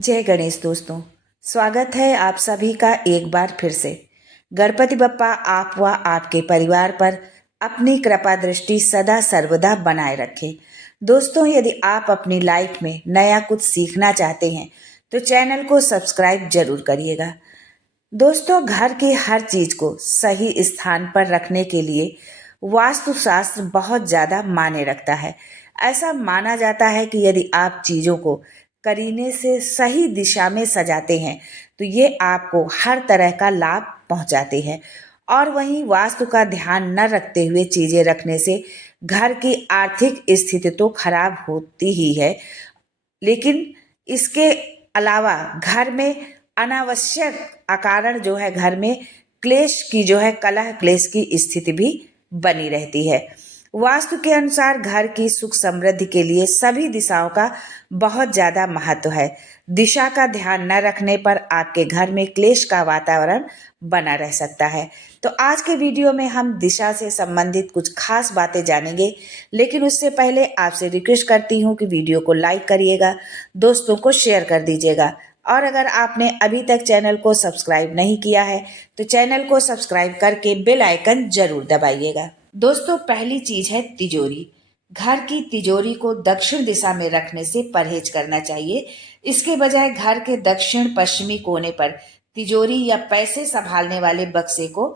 जय गणेश दोस्तों। स्वागत है आप सभी का एक बार फिर से। गणपति बप्पा आप व आपके परिवार पर अपनी कृपा दृष्टि सदा सर्वदा बनाए रखें। दोस्तों, यदि आप अपनी लाइफ में नया कुछ सीखना चाहते हैं तो चैनल को सब्सक्राइब जरूर करिएगा। दोस्तों, घर की हर चीज को सही स्थान पर रखने के लिए वास्तुशास्त्र बहुत ज्यादा मायने रखता है। ऐसा माना जाता है कि यदि आप चीजों को करीने से सही दिशा में सजाते हैं तो ये आपको हर तरह का लाभ पहुंचाते हैं। और वहीं वास्तु का ध्यान न रखते हुए चीजें रखने से घर की आर्थिक स्थिति तो खराब होती ही है, लेकिन इसके अलावा घर में अनावश्यक अकारण जो है घर में क्लेश की जो है कलह क्लेश की स्थिति भी बनी रहती है। वास्तु के अनुसार घर की सुख समृद्धि के लिए सभी दिशाओं का बहुत ज्यादा महत्व है। दिशा का ध्यान न रखने पर आपके घर में क्लेश का वातावरण बना रह सकता है। तो आज के वीडियो में हम दिशा से संबंधित कुछ खास बातें जानेंगे, लेकिन उससे पहले आपसे रिक्वेस्ट करती हूँ कि वीडियो को लाइक करिएगा, दोस्तों को शेयर कर दीजिएगा, और अगर आपने अभी तक चैनल को सब्सक्राइब नहीं किया है तो चैनल को सब्सक्राइब करके बेल आइकन जरूर दबाइएगा। दोस्तों, पहली चीज है तिजोरी। घर की तिजोरी को दक्षिण दिशा में रखने से परहेज करना चाहिए। इसके बजाय घर के दक्षिण पश्चिमी कोने पर तिजोरी या पैसे संभालने वाले बक्से को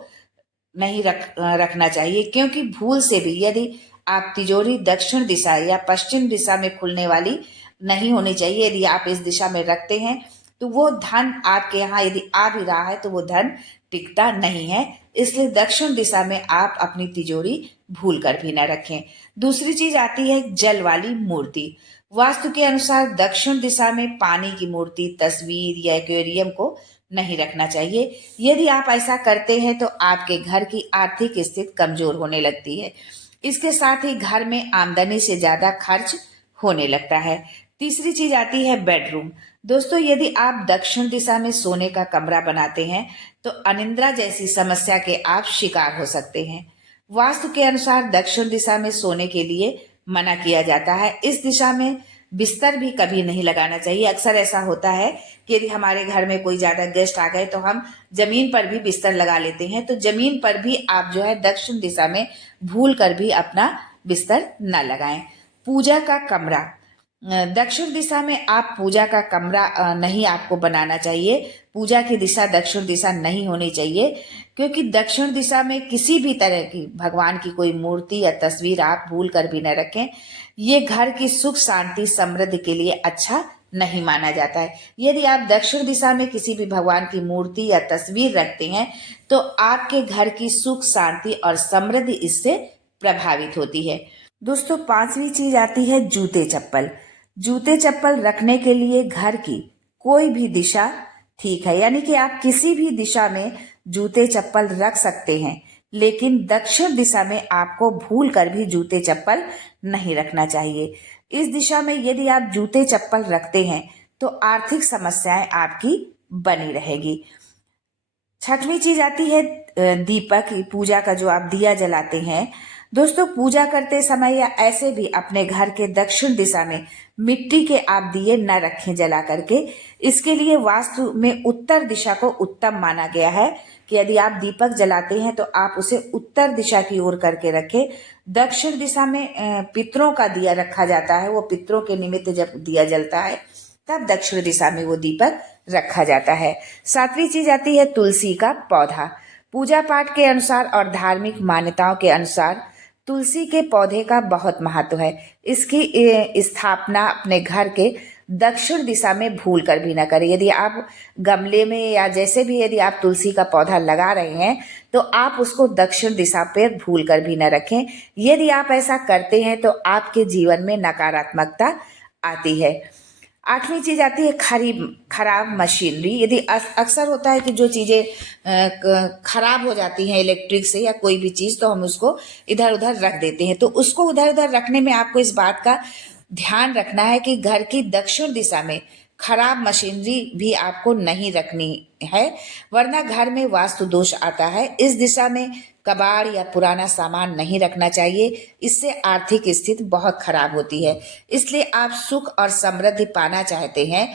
नहीं रखना चाहिए, क्योंकि भूल से भी यदि आप तिजोरी दक्षिण दिशा या पश्चिम दिशा में खुलने वाली नहीं होनी चाहिए, यदि आप इस दिशा में रखते हैं तो वो धन आपके यहाँ यदि आ भी रहा है तो वो धन टिकता नहीं है। इसलिए दक्षिण दिशा में आप अपनी तिजोरी भूल कर भी न रखें। दूसरी चीज आती है जल वाली मूर्ति। वास्तु के अनुसार दक्षिण दिशा में पानी की मूर्ति, तस्वीर या एक्वेरियम को नहीं रखना चाहिए। यदि आप ऐसा करते हैं तो आपके घर की आर्थिक स्थिति कमजोर होने लगती है। इसके साथ ही घर में आमदनी से ज्यादा खर्च होने लगता है। तीसरी चीज आती है बेडरूम। दोस्तों, यदि आप दक्षिण दिशा में सोने का कमरा बनाते हैं तो अनिद्रा जैसी समस्या के आप शिकार हो सकते हैं। वास्तु के अनुसार दक्षिण दिशा में सोने के लिए मना किया जाता है। इस दिशा में बिस्तर भी कभी नहीं लगाना चाहिए। अक्सर ऐसा होता है कि यदि हमारे घर में कोई ज्यादा गेस्ट आ गए तो हम जमीन पर भी बिस्तर लगा लेते हैं, तो जमीन पर भी आप जो है दक्षिण दिशा में भूल कर भी अपना बिस्तर न लगाएं। पूजा का कमरा। दक्षिण दिशा में आप पूजा का कमरा नहीं आपको बनाना चाहिए। पूजा की दिशा दक्षिण दिशा नहीं होनी चाहिए, क्योंकि दक्षिण दिशा में किसी भी तरह की भगवान की कोई मूर्ति या तस्वीर आप भूल कर भी न रखें। ये घर की सुख शांति समृद्धि के लिए अच्छा नहीं माना जाता है। यदि आप दक्षिण दिशा में किसी भी भगवान की मूर्ति या तस्वीर रखते हैं तो आपके घर की सुख शांति और समृद्धि इससे प्रभावित होती है। दोस्तों, पांचवी चीज आती है जूते चप्पल। जूते चप्पल रखने के लिए घर की कोई भी दिशा ठीक है, यानी कि आप किसी भी दिशा में जूते चप्पल रख सकते हैं, लेकिन दक्षिण दिशा में आपको भूल कर भी जूते चप्पल नहीं रखना चाहिए। इस दिशा में यदि आप जूते चप्पल रखते हैं तो आर्थिक समस्याएं आपकी बनी रहेगी। छठवीं चीज आती है दीपक। पूजा का जो आप दिया जलाते हैं, दोस्तों पूजा करते समय या ऐसे भी अपने घर के दक्षिण दिशा में मिट्टी के आप दिए न रखें जला करके। इसके लिए वास्तु में उत्तर दिशा को उत्तम माना गया है कि यदि आप दीपक जलाते हैं तो आप उसे उत्तर दिशा की ओर करके रखें। दक्षिण दिशा में पितरों का दिया रखा जाता है, वो पितरों के निमित्त जब दिया जलता है तब दक्षिण दिशा में वो दीपक रखा जाता है। सातवीं चीज आती है तुलसी का पौधा। पूजा पाठ के अनुसार और धार्मिक मान्यताओं के अनुसार तुलसी के पौधे का बहुत महत्व है। इसकी स्थापना अपने घर के दक्षिण दिशा में भूल कर भी ना करें। यदि आप गमले में या जैसे भी यदि आप तुलसी का पौधा लगा रहे हैं तो आप उसको दक्षिण दिशा पर भूल कर भी ना रखें। यदि आप ऐसा करते हैं तो आपके जीवन में नकारात्मकता आती है। आठवीं चीज आती है खराब मशीनरी। यदि अक्सर होता है कि जो चीजें खराब हो जाती हैं इलेक्ट्रिक से या कोई भी चीज, तो हम उसको इधर उधर रख देते हैं। तो उसको उधर उधर रखने में आपको इस बात का ध्यान रखना है कि घर की दक्षिण दिशा में खराब मशीनरी भी आपको नहीं रखनी है, वरना घर में वास्तु दोष आता है। इस दिशा में कबाड़ या पुराना सामान नहीं रखना चाहिए, इससे आर्थिक स्थिति बहुत खराब होती है। इसलिए आप सुख और समृद्धि पाना चाहते हैं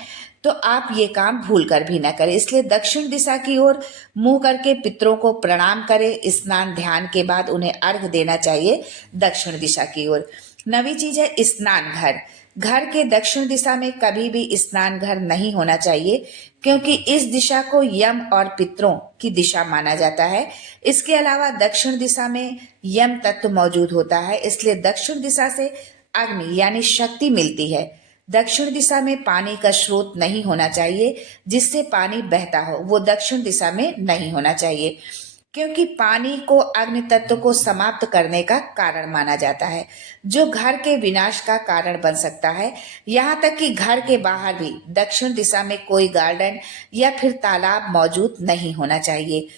तो आप ये काम भूल कर भी ना करें। इसलिए दक्षिण दिशा की ओर मुंह करके पितरों को प्रणाम करें। स्नान ध्यान के बाद उन्हें अर्घ देना चाहिए दक्षिण दिशा की ओर। नवी चीज है स्नान घर। घर के दक्षिण दिशा में कभी भी स्नान घर नहीं होना चाहिए, क्योंकि इस दिशा को यम और पितरों की दिशा माना जाता है। इसके अलावा दक्षिण दिशा में यम तत्व मौजूद होता है, इसलिए दक्षिण दिशा से अग्नि यानी शक्ति मिलती है। दक्षिण दिशा में पानी का स्रोत नहीं होना चाहिए जिससे पानी बहता हो, वो दक्षिण दिशा में नहीं होना चाहिए, क्योंकि पानी को अग्नि तत्व को समाप्त करने का कारण माना जाता है, जो घर के विनाश का कारण बन सकता है। यहाँ तक कि घर के बाहर भी दक्षिण दिशा में कोई गार्डन या फिर तालाब मौजूद नहीं होना चाहिए।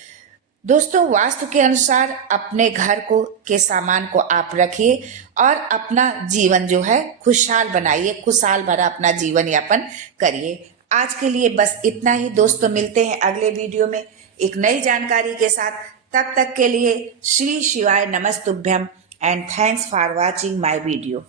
दोस्तों, वास्तु के अनुसार अपने घर को के सामान को आप रखिए और अपना जीवन जो है खुशहाल बनाइए, खुशहाल भरा अपना जीवन यापन करिए। आज के लिए बस इतना ही दोस्तों, मिलते हैं अगले वीडियो में एक नई जानकारी के साथ। तब तक के लिए श्री शिवाय नमस्तुभ्यम and thanks for watching my video.